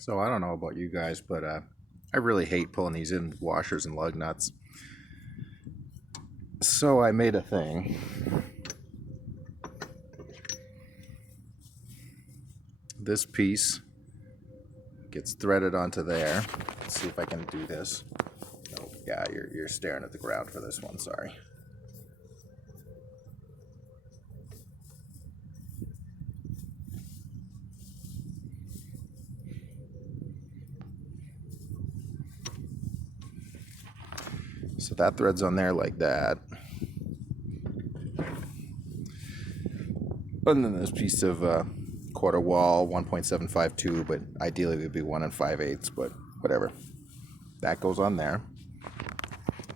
So I don't know about you guys, but I really hate pulling these in washers and lug nuts. So I made a thing. This piece gets threaded onto there. Let's see if I can do this. Oh, yeah, you're staring at the ground for this one, sorry. So that threads on there like that. And then this piece of quarter wall, 1.752, but ideally it would be 1 5/8, but whatever. That goes on there.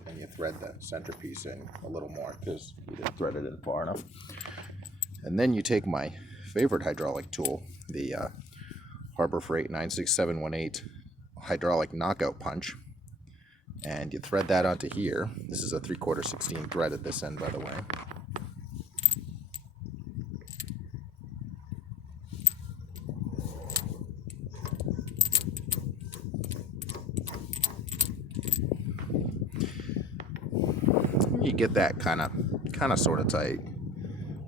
And you thread the centerpiece in a little more because you didn't thread it in far enough. And then you take my favorite hydraulic tool, the Harbor Freight 96718 hydraulic knockout punch. And you thread that onto here. This is a 3/4 16 thread at this end, by the way. You get that kind of sort of tight.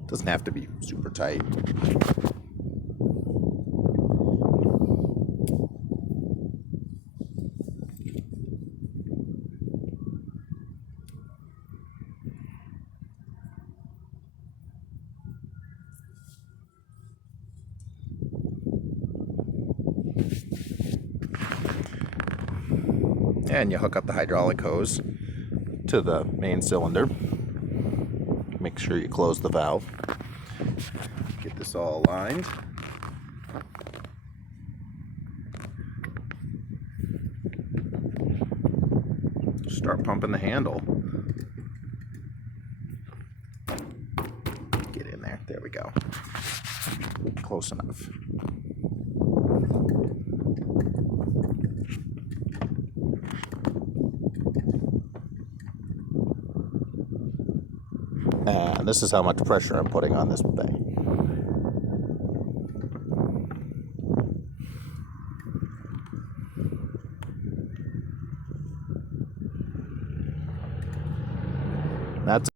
Doesn't have to be super tight. And you hook up the hydraulic hose to the main cylinder. Make sure you close the valve. Get this all aligned. Start pumping the handle. Get in there. There we go. Close enough. And this is how much pressure I'm putting on this thing. That's